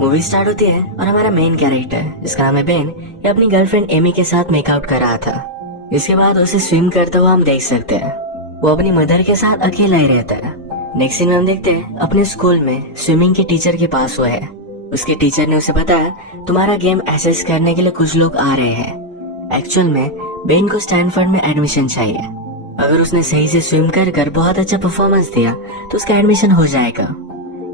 Movie start होती है और हमारा मेन कैरेक्टर जिसका नाम है बेन, ये अपनी गर्लफ्रेंड एमी के साथ मेकआउट कर रहा था। इसके बाद उसे स्विम करते हुए हम देख सकते हैं। वो अपनी मदर के साथ अकेला ही रहता है। नेक्स्ट सीन में हम देखते हैं अपने स्कूल में स्विमिंग के टीचर के पास हुआ है। उसके टीचर ने उसे बताया तुम्हारा गेम एसेस करने के लिए कुछ लोग आ रहे हैं। एक्चुअल में बेन को स्टैनफोर्ड में एडमिशन चाहिए। अगर उसने सही से स्विम कर बहुत अच्छा परफॉर्मेंस दिया तो उसका एडमिशन हो जाएगा।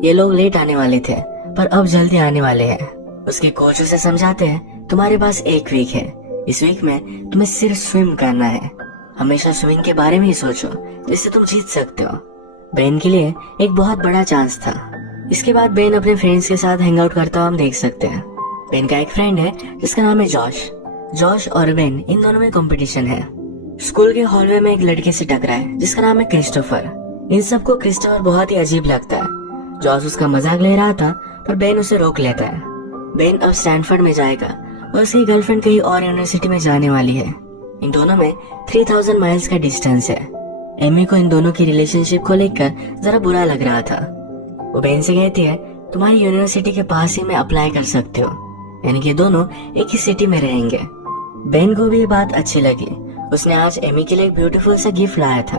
ये लोग लेट आने वाले थे पर अब जल्दी आने वाले हैं। उसके कोच उसे समझाते हैं तुम्हारे पास एक वीक है, इस वीक में तुम्हें सिर्फ स्विम करना है। हमेशा स्विमिंग के बारे में ही सोचो जिससे तुम जीत सकते हो। बेन के लिए एक बहुत बड़ा चांस था। इसके बाद बेन अपने फ्रेंड्स के साथ हैंग आउट करता हुआ हम देख सकते हैं। बेन का एक फ्रेंड है जिसका नाम है जॉश और बेन इन दोनों में कंपटीशन है। स्कूल के हॉलवे में एक लड़के से टकरा है जिसका नाम है क्रिस्टोफर। इन सबको क्रिस्टोफर बहुत ही अजीब लगता है। जॉश उसका मजाक ले रहा था पर बेन उसे रोक लेता है। बेन अब स्टैनफोर्ड में जाएगा और उसकी गर्लफ्रेंड कहीं और यूनिवर्सिटी में जाने वाली है। इन दोनों में 3000 माइल्स का डिस्टेंस है। एमी को इन दोनों की रिलेशनशिप को लेकर जरा बुरा लग रहा था। वो बेन से कहती है तुम्हारी यूनिवर्सिटी के पास ही में अप्लाई कर सकते हो, यानी कि दोनों एक ही सिटी में रहेंगे। बेन को भी ये बात अच्छी लगी। उसने आज एमी के लिए एक ब्यूटीफुल सा गिफ्ट लाया था।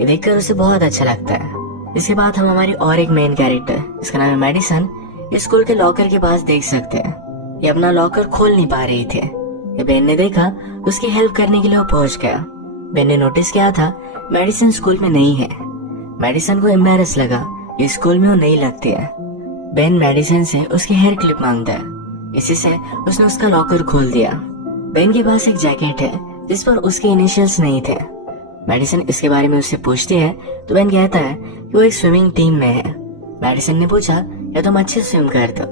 ये देखकर उसे बहुत अच्छा लगता है। इसके बाद हम हमारी और एक मेन कैरेक्टर जिसका नाम है मेडिसन, इस स्कूल के लॉकर के पास देख सकते हैं। ये अपना लॉकर खोल नहीं पा रही थे। ये बेन ने देखा, उसकी हेल्प करने के लिए वो पहुंच गया। बेन ने नोटिस किया था मेडिसन स्कूल में नहीं है। मेडिसन को एम्बैरेस लगा, इस स्कूल में वो नहीं लगती है। बेन मेडिसन से उसकी हेयर क्लिप मांगता है। इसी से उसने उसका लॉकर खोल दिया। बेन के पास एक जैकेट है जिस पर उसके इनिशियल्स नहीं थे। मेडिसन इसके बारे में उससे पूछती है तो बेन कहता है कि वो एक स्विमिंग टीम में है। मेडिसन ने पूछा या तुम अच्छे स्विम करते हो?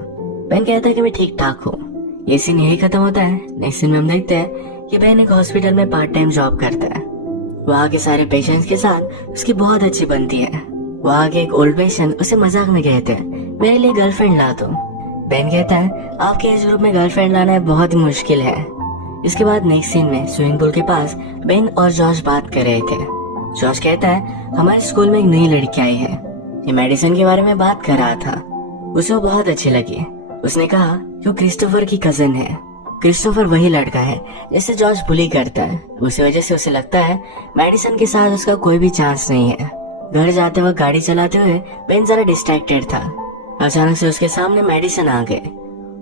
बेन कहता है कि मैं ठीक ठाक हूँ। ये सीन यही खत्म होता है। नेक्स्ट सीन में हम देखते हैं कि बेन एक हॉस्पिटल में पार्ट टाइम जॉब करता है। वहाँ के सारे पेशेंट्स के साथ उसकी बहुत अच्छी बनती है। वहाँ के एक ओल्ड पेशेंट उसे मजाक में कहते हैं मेरे लिए गर्लफ्रेंड ला दो। बेन कहता है आपके एज ग्रुप में गर्लफ्रेंड लाना बहुत ही मुश्किल है। इसके बाद नेक्स्ट सीन में स्विमिंग पूल के पास बेन और जॉश बात कर रहे थे। जॉश कहता है हमारे स्कूल में एक नई लड़की आई है, ये मेडिसन के बारे में बात कर रहा था। उसे वो बहुत अच्छी लगी। उसने कहा कि वो क्रिस्टोफर की कजन है। क्रिस्टोफर वही लड़का है जिसे जॉश बुली करता है। उसी वजह से उसे लगता है मेडिसन के साथ उसका कोई भी चांस नहीं है। घर जाते वक्त गाड़ी चलाते हुए बेन जरा डिस्ट्रैक्टेड था। अचानक से उसके सामने मेडिसन आ गए।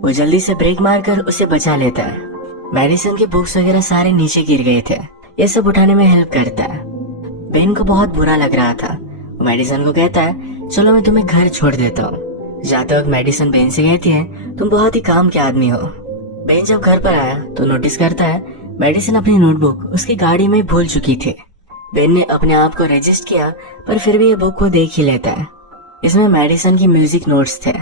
वो जल्दी से ब्रेक मारकर उसे बचा लेता है। मेडिसन के बुक्स वगैरह सारे नीचे गिर गए थे। ये सब उठाने में हेल्प करता है। बेन को बहुत बुरा लग रहा था। वो मेडिसन को कहता है चलो मैं तुम्हें घर छोड़ देता हूँ। जाते वक्त मेडिसन बेन से कहती है तुम बहुत ही काम के आदमी हो। बेन जब घर पर आया तो नोटिस करता है मेडिसन अपनी नोटबुक उसकी गाड़ी में भूल चुकी थी। बेन ने अपने आप को रजिस्ट किया पर फिर भी ये बुक को देख ही लेता है। इसमें मेडिसन की म्यूजिक नोट्स थे।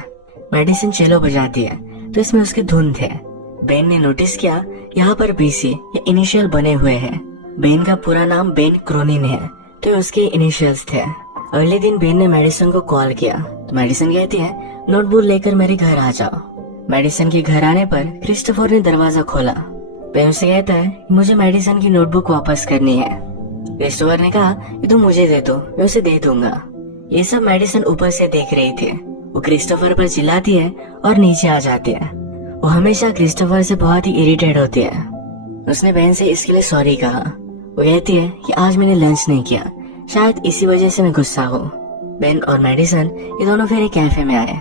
मेडिसन चेलो बजाती है तो इसमें उसके धुन थे। बेन ने नोटिस किया यहाँ पर बीसी या इनिशियल बने हुए हैं। बेन का पूरा नाम बेन क्रोनिन है तो उसके इनिशियल्स थे। अगले दिन बेन ने मेडिसन को कॉल किया तो मेडिसन कहती है नोटबुक लेकर मेरे घर आ जाओ। मेडिसन के घर आने पर क्रिस्टोफर ने दरवाजा खोला। बेन उसे कहता है मुझे मेडिसन की नोटबुक वापस करनी है। क्रिस्टोफर ने कहा कि तुम मुझे दे दो, मैं उसे दे दूंगा। ये सब मेडिसन ऊपर से देख रही थी। वो क्रिस्टोफर पर चिल्लाती है और नीचे आ जाती है। वो हमेशा क्रिस्टोफर से बहुत ही इरिटेट होती है। उसने बेन से इसके लिए सॉरी कहा। वो कहती है कि आज मैंने लंच नहीं किया, शायद इसी वजह से मैं गुस्सा हूँ। बेन और मेडिसन ये दोनों फिर एक कैफे में आए।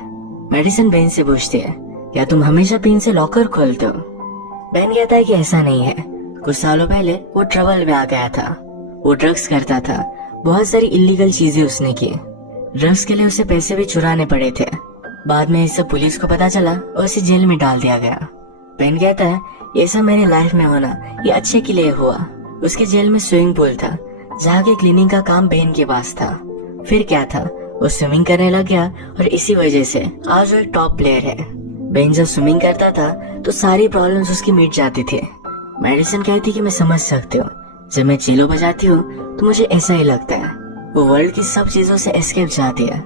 मेडिसन बेन से पूछती है क्या तुम हमेशा पिन से लॉकर खोलते हो? बेन कहता है कि ऐसा नहीं है। कुछ सालों पहले वो ट्रबल में आ गया था। वो ड्रग्स करता था। बहुत सारी इलीगल चीजें उसने की। ड्रग्स के लिए उसे पैसे भी चुराने पड़े थे। बाद में इस सब पुलिस को पता चला और उसे जेल में डाल दिया गया। बेन कहता है ये सब मेरे लाइफ में होना ये अच्छे के लिए हुआ। उसके जेल में स्विमिंग पूल था जहाँ के क्लीनिंग का काम बेन के पास था। फिर क्या था, वो स्विमिंग करने लग गया और इसी वजह से आज वो एक टॉप प्लेयर है। बेन जब स्विमिंग करता था तो सारी प्रॉब्लम्स उसकी मिट जाती थी। मेडिसन कहती कि मैं समझ सकती हूँ, जब मैं चेलो बजाती हूँ तो मुझे ऐसा ही लगता है। वो वर्ल्ड की सब चीजों से एस्केप चाहती है।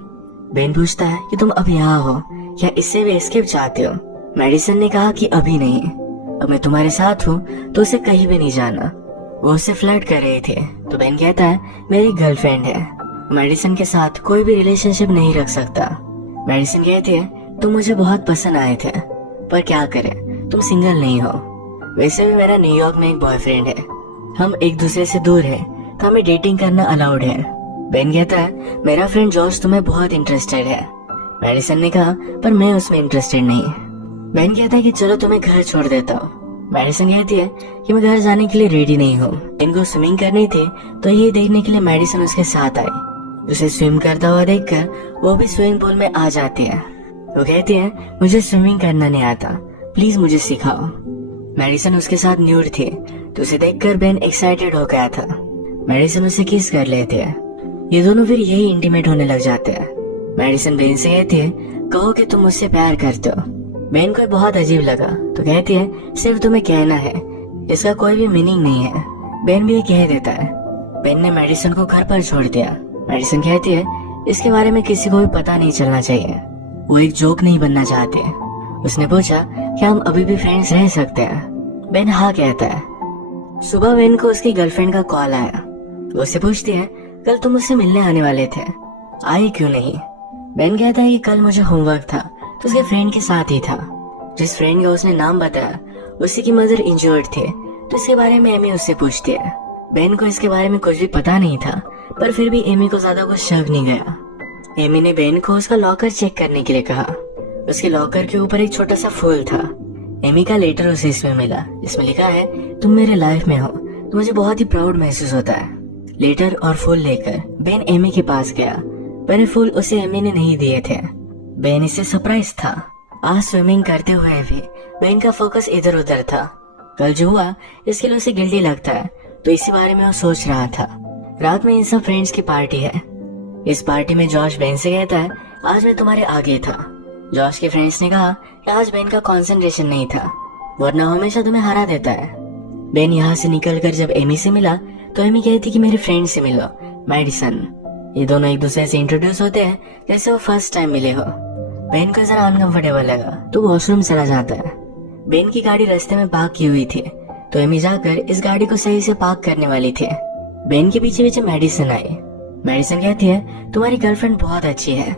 बेन पूछता है कि तुम अब यहाँ हो, क्या इससे भी एस्केप चाहते हो? मेडिसन ने कहा कि अभी नहीं, अब मैं तुम्हारे साथ हूँ तो उसे कहीं भी नहीं जाना। वो उससे फ्लर्ट कर रहे थे तो बेन कहता है मेरी गर्लफ्रेंड है, मेडिसन के साथ कोई भी रिलेशनशिप नहीं रख सकता। मेडिसन कहती है तुम मुझे बहुत पसंद आए थे, पर क्या करें, तुम सिंगल नहीं हो। वैसे भी मेरा न्यूयॉर्क में एक बॉयफ्रेंड है, हम एक दूसरे से दूर हैं, तो हमें डेटिंग करना अलाउड है। बेन कहता है मेरा फ्रेंड जॉर्ज तुम्हें बहुत इंटरेस्टेड है। मैडिसन ने कहा पर मैं उसमें इंटरेस्टेड नहीं। बेन कहता है कि चलो तुम्हें घर छोड़ देता हूँ। मैडिसन कहती है कि मैं घर जाने के लिए रेडी नहीं हूँ। बेन को स्विमिंग करनी थी, तो ये देखने के लिए मैडिसन उसके साथ आई। उसे स्विम करता हुआ देखकर वो भी स्विमिंग पूल में आ जाती है। वो कहती है मुझे स्विमिंग करना नहीं आता, प्लीज मुझे सिखाओ। मैडिसन उसके साथ न्यूड थी, तो उसे देखकर बेन एक्साइटेड हो गया था। मैडिसन उसे किस कर लेते हैं। ये दोनों फिर यही इंटीमेट होने लग जाते हैं। मैडिसन बेन से कहती है कहो कि तुम मुझसे प्यार करते हो। बेन को बहुत अजीब लगा, तो कहती है सिर्फ तुम्हें कहना है, इसका कोई भी मीनिंग नहीं है। बेन भी ये कह देता है। बेन ने मैडिसन को घर पर छोड़ दिया। मैडिसन कहती है इसके बारे में किसी को भी पता नहीं चलना चाहिए, वो एक जोक नहीं बनना चाहती है। उसने पूछा कि हम अभी भी फ्रेंड्स रह सकते हैं। बेन हाँ कहता है। सुबह बेन को उसकी गर्लफ्रेंड का कॉल आया। वो उससे पूछती है कल तुम मुझसे मिलने आने वाले थे, आए क्यों नहीं। बेन कहता है कि कल मुझे होमवर्क था, तो उसके फ्रेंड के साथ ही था। जिस फ्रेंड का उसने नाम बताया उसी की मदर इंजर्ड थे, तो इसके बारे में एमी उससे पूछती है। बेन को इसके बारे में कुछ भी पता नहीं था, पर फिर भी एमी को ज्यादा कुछ शक नहीं गया। एमी ने बेन को उसका लॉकर चेक करने के लिए कहा। उसके लॉकर के ऊपर एक छोटा सा फूल था। एमी का लेटर उसे इसमें मिला, जिसमें लिखा है तुम मेरे लाइफ में हो, तो मुझे बहुत ही प्राउड महसूस होता है। लेटर और फूल लेकर बेन एमी के पास गया, पर फूल उसे एमी ने नहीं दिए थे। बेन इससे सरप्राइज था। आज स्विमिंग करते हुए भी बेन का फोकस इधर उधर था। कल जो हुआ इसके लिए उसे गिल्टी लगता है, तो इसी बारे में वो सोच रहा था। रात में इन सब फ्रेंड्स की पार्टी है। इस पार्टी में जॉश बेन से कहता है आज मैं तुम्हारे आगे था। जॉश के फ्रेंड्स ने कहा कि आज बेन का कंसंट्रेशन नहीं था, वरना हमेशा तुम्हें हरा देता है। बेन यहाँ से निकलकर जब एमी से मिला, तो एमी कहती कि मेरे फ्रेंड से मिलो, मैडिसन। ये दोनों एक दूसरे से इंट्रोड्यूस होते हैं जैसे वो फर्स्ट टाइम मिले हो। बेन को जरा अनकंफर्टेबल लगा, तो वॉशरूम चला जाता है। बेन की गाड़ी रास्ते में पार्क की हुई थी, तो एमी जाकर इस गाड़ी को सही से पार्क करने वाली थी। बेन के पीछे पीछे मैडिसन आई। मैडिसन कहती है तुम्हारी गर्लफ्रेंड बहुत अच्छी है।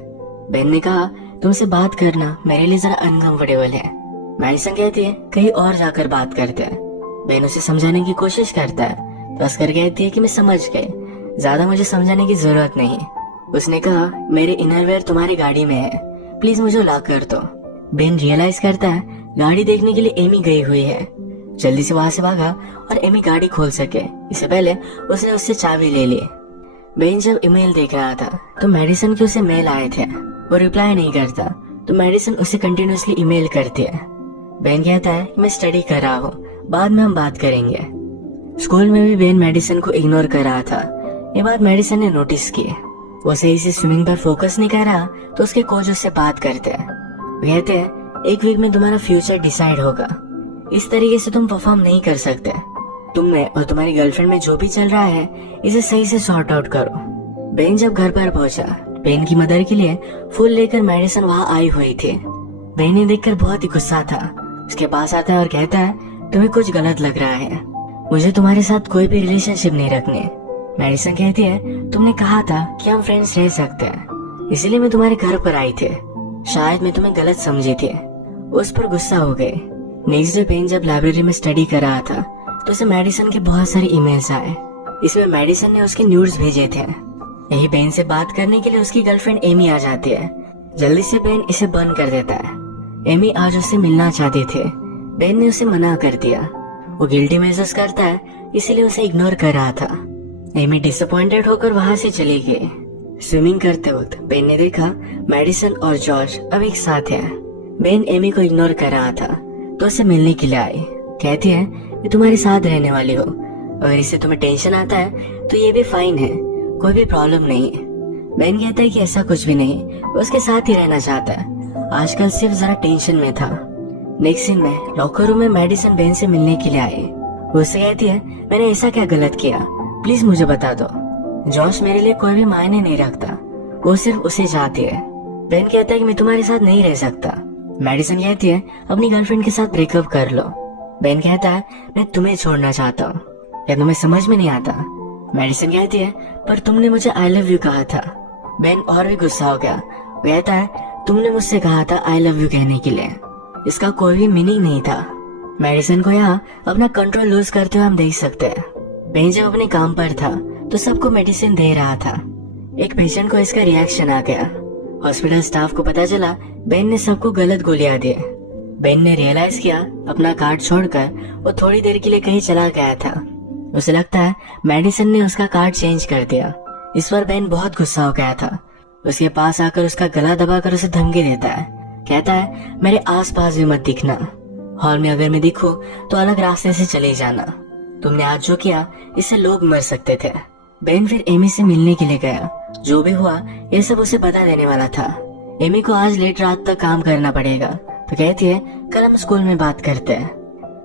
बेन ने कहा तुमसे बात करना मेरे लिए जरा अनकंफर्टेबल है। मैडिसन कहती है कहीं और जाकर बात करते हैं। बेन उसे समझाने की कोशिश करता है, तो अस्कर कहती है कि मैं समझ गई, ज्यादा मुझे समझाने की जरूरत नहीं। उसने कहा मेरे इनरवेयर तुम्हारी गाड़ी में है, प्लीज मुझे ला कर दो। बेन रियलाइज करता है गाड़ी देखने के लिए एमी गई हुई है। जल्दी से वहां से भागा और एमी गाड़ी खोल सके इससे पहले उसने उससे चाबी ले ली। बेन जब ईमेल देख रहा था, तो मैडिसन के उसे मेल आए थे। वो रिप्लाई नहीं करता, तो मैडिसन उसे कंटिन्यूअसली ईमेल करती है। बेन कहता है मैं स्टडी कर रहा हूँ, बाद में हम बात करेंगे। स्कूल में भी बेन मैडिसन को इग्नोर कर रहा था। ये बात मैडिसन ने नोटिस की। वो सही से स्विमिंग पर फोकस नहीं कर रहा, तो उसके कोच उससे बात करते हैं। वो कहते हैं एक वीक में तुम्हारा फ्यूचर डिसाइड होगा, इस तरीके से तुम परफॉर्म नहीं कर सकते। तुम में और तुम्हारी गर्लफ्रेंड में जो भी चल रहा है इसे सही से सॉर्ट आउट करो। बेन जब घर पर पहुंचा, बेन की मदर के लिए फूल लेकर मैडिसन वहाँ आई हुई थी। बेन ने देखकर बहुत ही गुस्सा था। उसके पास आता है और कहता है तुम्हें कुछ गलत लग रहा है, मुझे तुम्हारे साथ कोई भी रिलेशनशिप नहीं रखने। मैडिसन कहती है तुमने कहा था कि हम फ्रेंड्स रह सकते हैं, इसलिए मैं तुम्हारे घर पर आई थी, शायद मैं तुम्हें गलत समझी थी। उस पर गुस्सा हो गए। नेक्स्ट डे बेन जब लाइब्रेरी में स्टडी कर रहा था, तो उसे मैडिसन के बहुत सारे ईमेल्स आए। इसमें मैडिसन ने उसके न्यूड्स भेजे थे। यही बेन से बात करने के लिए उसकी गर्लफ्रेंड एमी आ जाती है। जल्दी से बेन इसे बंद कर देता है। एमी आज उससे मिलना चाहती थी, बेन ने उसे मना कर दिया। वो गिल्टी महसूस करता है, इसीलिए उसे इग्नोर कर रहा था। एमी डिसअपॉइंटेड होकर वहां से चली गई। स्विमिंग करते वक्त बेन ने देखा मैडिसन और जॉर्ज अब एक साथ हैं। बेन एमी को इग्नोर कर रहा था, तो उसे मिलने के लिए आई। कहती है मैं तुम्हारे साथ रहने वाली हूँ, अगर इससे तुम्हें टेंशन आता है तो ये भी फाइन है, कोई भी प्रॉब्लम नहीं है। बेन कहता है कि ऐसा कुछ भी नहीं, वो उसके साथ ही रहना चाहता है, आजकल सिर्फ जरा टेंशन में था। नेक्स्ट सीन में लॉकर रूम में मैडिसन बेन से मिलने के लिए आई। वो उससे कहती है मैंने ऐसा क्या गलत किया, प्लीज मुझे बता दो। जॉश मेरे लिए कोई भी मायने नहीं रखता, वो सिर्फ उसे चाहती है। बेन कहता है कि मैं तुम्हारे साथ नहीं रह सकता। मैडिसन कहती है अपनी गर्लफ्रेंड के साथ ब्रेकअप कर लो। बेन कहता है मैं तुम्हें छोड़ना चाहता हूँ, क्या तुम्हें समझ में नहीं आता। मैडिसन कहती है पर तुमने मुझे आई लव यू कहा था। बेन और भी गुस्सा हो गया। वो कहता है तुमने मुझसे कहा था आई लव यू कहने के लिए। इसका कोई भी मीनिंग नहीं था। मेडिसन को यहाँ अपना कंट्रोल लूज करते हुए हम देख सकते हैं। बेन जब अपने काम पर था तो सबको मेडिसिन दे रहा था। एक पेशेंट को इसका रिएक्शन आ गया। हॉस्पिटल स्टाफ को पता चला बेन ने सबको गलत गोलियां दी। बेन ने रियलाइज किया अपना कार्ड छोड़कर वो थोड़ी देर के लिए कहीं चला गया था। उसे लगता है मेडिसिन ने उसका कार्ड चेंज कर दिया। इस पर बेन बहुत गुस्सा हो गया था। उसके पास आकर उसका गला दबाकर उसे धमकी देता है। कहता है मेरे आसपास भी मत दिखना। हॉल में अगर मैं दिखूं तो अलग रास्ते से चले जाना। तुमने आज जो किया इससे लोग मर सकते थे। बेन फिर एमी से मिलने के लिए गया। जो भी हुआ ये सब उसे बता देने वाला था। एमी को आज लेट रात तक काम करना पड़ेगा तो कहती है कल हम स्कूल में बात करते हैं।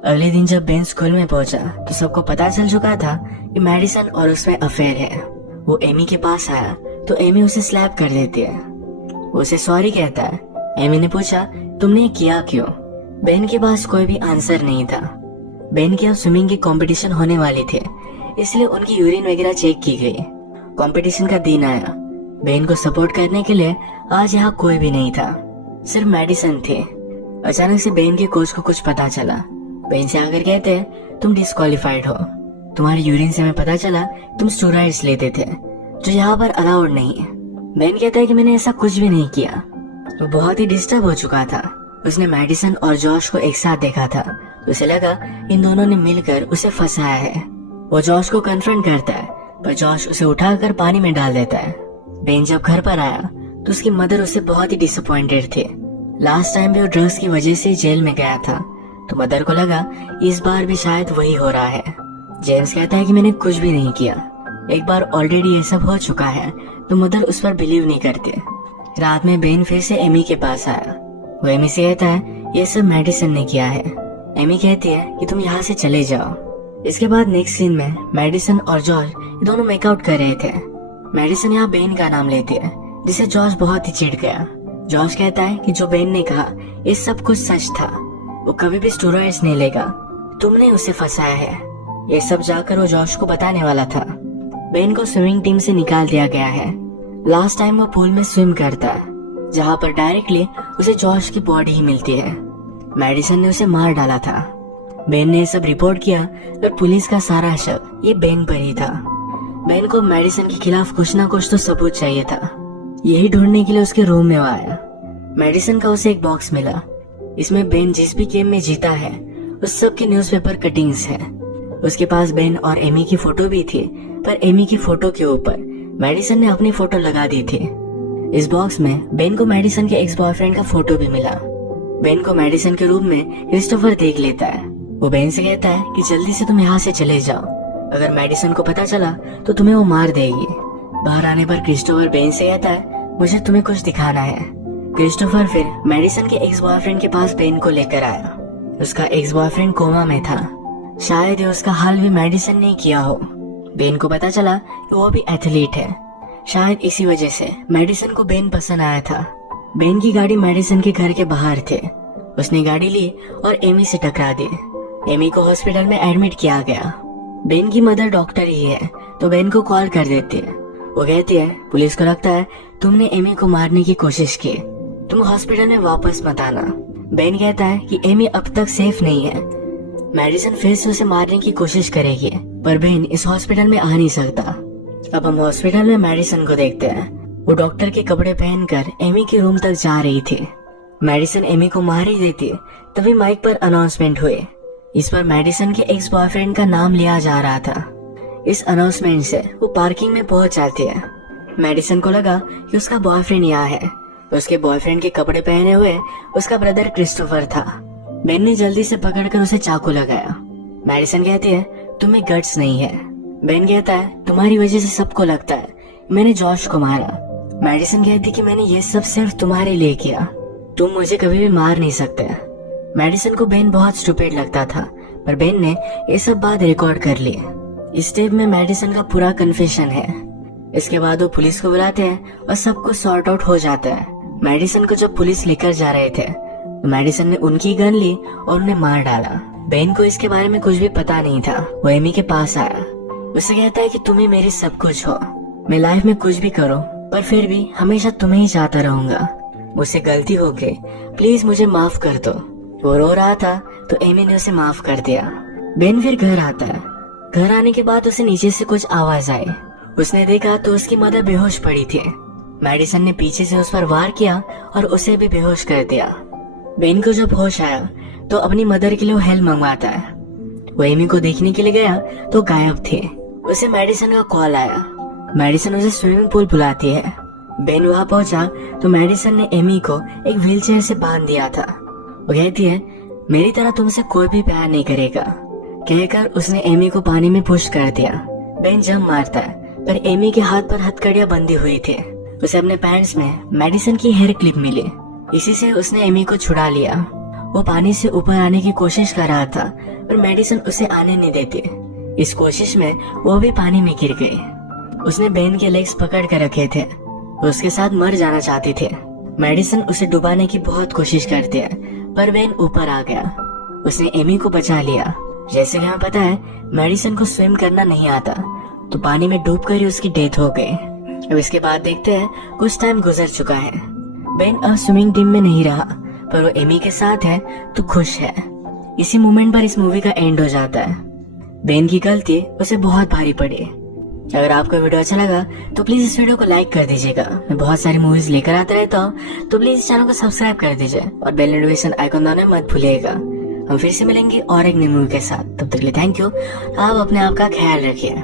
अगले दिन जब बेन स्कूल में पहुंचा तो सबको पता चल चुका था कि मेडिसन और उसमें अफेयर है। वो एमी के पास आया तो एमी उसे स्लैप कर देती है। वो उसे सॉरी कहता है। एमी ने पूछा तुमने ये किया क्यों? बेन के पास कोई भी आंसर नहीं था। बेन की अब स्विमिंग की कंपटीशन होने वाली थी, इसलिए उनकी यूरिन वगैरह चेक की गई। कंपटीशन का दिन आया। बेन को सपोर्ट करने के लिए आज यहाँ कोई भी नहीं था, सिर्फ मेडिसन थे। अचानक से बेन के कोच को कुछ पता चला। बेन से आकर कहते हैं तुम डिस्क्वालिफाइड हो। तुम्हारी यूरिन से हमें पता चला तुम स्टेरॉइड्स लेते थे जो यहाँ पर अलाउड नहीं है। बेन कहता है कि मैंने ऐसा कुछ भी नहीं किया। वो बहुत ही डिस्टर्ब हो चुका था। उसने मेडिसन और जॉश को एक साथ देखा था तो उसे लगा इन दोनों ने मिलकर उसे फंसाया है। वो जॉश को कन्फ्रंट करता है पर जॉश उसे उठाकर पानी में डाल देता है। बेन जब घर पर आया तो उसकी मदर उसे बहुत ही डिसअपॉइंटेड थी। लास्ट टाइम भी वो ड्रग्स की वजह से जेल में गया था तो मदर को लगा इस बार भी शायद वही हो रहा है। जेम्स कहता है कि मैंने कुछ भी नहीं किया। एक बार ऑलरेडी ये सब हो चुका है तो मदर उस पर बिलीव नहीं करते। रात में बेन फिर से एमी के पास आया। वो एमी से कहता है ये सब मेडिसन ने किया है। एमी कहती है कि तुम यहाँ से चले जाओ। इसके बाद नेक्स्ट सीन में मेडिसन और जॉर्ज दोनों मेकआउट कर रहे थे। मेडिसन यहाँ बेन का नाम लेती है जिसे जॉर्ज बहुत ही चिढ़ गया। जॉर्ज कहता है कि जो बेन ने कहा ये सब कुछ सच था। वो कभी भी स्टेरॉइड्स नहीं लेगा। तुमने उसे फंसाया है। ये सब जाकर वो जॉर्ज को बताने वाला था। बेन को स्विमिंग टीम से निकाल दिया गया है। लास्ट टाइम वो पूल में स्विम करता है जहाँ पर डायरेक्टली उसे जॉर्ज की बॉडी ही मिलती है। मेडिसन ने उसे मार डाला था। बेन ने ये सब रिपोर्ट किया और पुलिस का सारा शक ये बेन पर ही था। बेन को मेडिसन के खिलाफ कुछ ना कुछ तो सबूत चाहिए था। यही ढूंढने के लिए उसके रूम में वो आया। मेडिसन का उसे एक बॉक्स मिला। इसमें बेन जिस भी गेम में जीता है उस सब की न्यूज़पेपर कटिंग्स है। उसके पास बेन और एमी की फोटो भी थी पर एमी की फोटो के ऊपर मेडिसन ने अपनी फोटो लगा दी थी। इस बॉक्स में बेन को मेडिसन के एक्स बॉयफ्रेंड का फोटो भी मिला। बेन को मेडिसन के रूम में क्रिस्टोफर देख लेता है। वो बेन से कहता है कि जल्दी से तुम यहाँ से चले जाओ। अगर मेडिसन को पता चला तो तुम्हें वो मार देगी। बाहर आने पर क्रिस्टोफर बेन से कहता है मुझे तुम्हें कुछ दिखाना है। क्रिस्टोफर फिर मेडिसन के एक्स बॉयफ्रेंड के पास बेन को लेकर आया। उसका एक्स बॉयफ्रेंड कोमा में था। शायद ये उसका हाल भी मेडिसन ने किया हो। बेन को पता चला कि वो भी एथलीट है। शायद इसी वजह से मेडिसन को बेन पसंद आया था। बेन की गाड़ी मेडिसन के घर के बाहर थे। उसने गाड़ी ली और एमी से टकरा दी। एमी को हॉस्पिटल में एडमिट किया गया। बेन की मदर डॉक्टर ही है तो बेन को कॉल कर देती है। वो कहती है पुलिस को लगता है तुमने एमी को मारने की कोशिश की। तुम हॉस्पिटल में वापस मत आना। बेन कहता है कि एमी अब तक सेफ नहीं है। मेडिसन फिर से उसे मारने की कोशिश करेगी पर बेन इस हॉस्पिटल में आ नहीं सकता। अब हम हॉस्पिटल में मेडिसन को देखते हैं। वो डॉक्टर के कपड़े पहनकर एमी के रूम तक जा रही थी। मेडिसन एमी को मार ही देती तभी माइक पर अनाउंसमेंट हुए। इस पर मेडिसन के एक्स बॉयफ्रेंड का नाम लिया जा रहा था। इस अनाउंसमेंट से वो पार्किंग में पहुंच जाती है। मेडिसन को लगा कि उसका बॉयफ्रेंड यहाँ है। उसके बॉयफ्रेंड के कपड़े पहने हुए उसका ब्रदर क्रिस्टोफर था। बेन ने जल्दी से पकड़कर उसे चाकू लगाया। मेडिसन कहती है तुम्हें गट्स नहीं है। बेन कहता है तुम्हारी वजह से सबको लगता है मैंने जॉश को मारा। मेडिसन कहती कि मैंने ये सब सिर्फ तुम्हारे लिए किया। तुम मुझे कभी भी मार नहीं सकते। मेडिसन को बेन बहुत स्टूपिड लगता था पर बेन ने ये सब बात रिकॉर्ड कर ली। इस टेप में मेडिसन का पूरा कन्फेशन है। इसके बाद वो पुलिस को बुलाते हैं और सब कुछ सॉर्ट आउट हो जाता है। मेडिसन को जब पुलिस लेकर जा रहे थे तो मेडिसन ने उनकी गन ली और उन्हें मार डाला। बेन को इसके बारे में कुछ भी पता नहीं था। वो एमी के पास आया। उससे कहता है कि तुम ही मेरी सब कुछ हो। मैं लाइफ में कुछ भी करूं पर फिर भी हमेशा तुम्हें ही चाहता रहूंगा। मुझसे गलती हो गई, प्लीज मुझे माफ कर दो। वो रो रहा था तो एमी ने उसे माफ कर दिया। बेन फिर घर आता है। घर आने के बाद उसे नीचे से कुछ आवाज आई। उसने देखा तो उसकी मदर बेहोश पड़ी थी। मेडिसन ने पीछे से उस पर वार किया और उसे भी बेहोश कर दिया। बेन को जब होश आया तो अपनी मदर के लिए वो हेल्प मंगवाता है। वो एमी को देखने के लिए गया तो गायब थी। उसे मेडिसन का कॉल आया। मेडिसन उसे स्विमिंग पूल बुलाती है। बेन वहां पहुंचा तो मेडिसन ने एमी को एक व्हीलचेयर से बांध दिया था। वो कहती है, मेरी तरह तुमसे कोई भी प्यार नहीं करेगा, कहकर उसने एमी को पानी में पुश कर दिया। बेन जंप मारता है पर एमी के हाथ पर हथकड़ियां बंधी हुई थी। उसे अपने पैंट्स में मेडिसन की हेयर क्लिप मिली। इसी से उसने एमी को छुड़ा लिया। वो पानी से ऊपर आने की कोशिश कर रहा था पर मेडिसन उसे आने नहीं देती। इस कोशिश में वो भी पानी में गिर गई। उसने बेन के लेग्स पकड़ कर रखे थे। वो उसके साथ मर जाना चाहती थी। मेडिसन उसे डुबाने की बहुत कोशिश करती है पर बेन ऊपर आ गया। उसने एमी को बचा लिया। जैसे कि हमें पता है मेडिसन को स्विम करना नहीं आता तो पानी में डूबकर ही उसकी डेथ हो गई। अब इसके बाद देखते हैं कुछ टाइम गुजर चुका है। बेन अब स्विमिंग टीम में नहीं रहा पर वो एमी के साथ है तो खुश है। इसी मोमेंट पर इस मूवी का एंड हो जाता है। बेन की गलती उसे बहुत भारी पड़ी। अगर आपको वीडियो अच्छा लगा तो प्लीज इस वीडियो को लाइक कर दीजिएगा। मैं बहुत सारी मूवीज लेकर आता रहता हूँ तो प्लीज इस चैनल को सब्सक्राइब कर दीजिए और बेल नोटिफिकेशन आइकन दबाना मत भूलिएगा। हम फिर से मिलेंगे और एक नई मूवी के साथ। तब तक के लिए थैंक यू। आप अपने आप का ख्याल रखिए।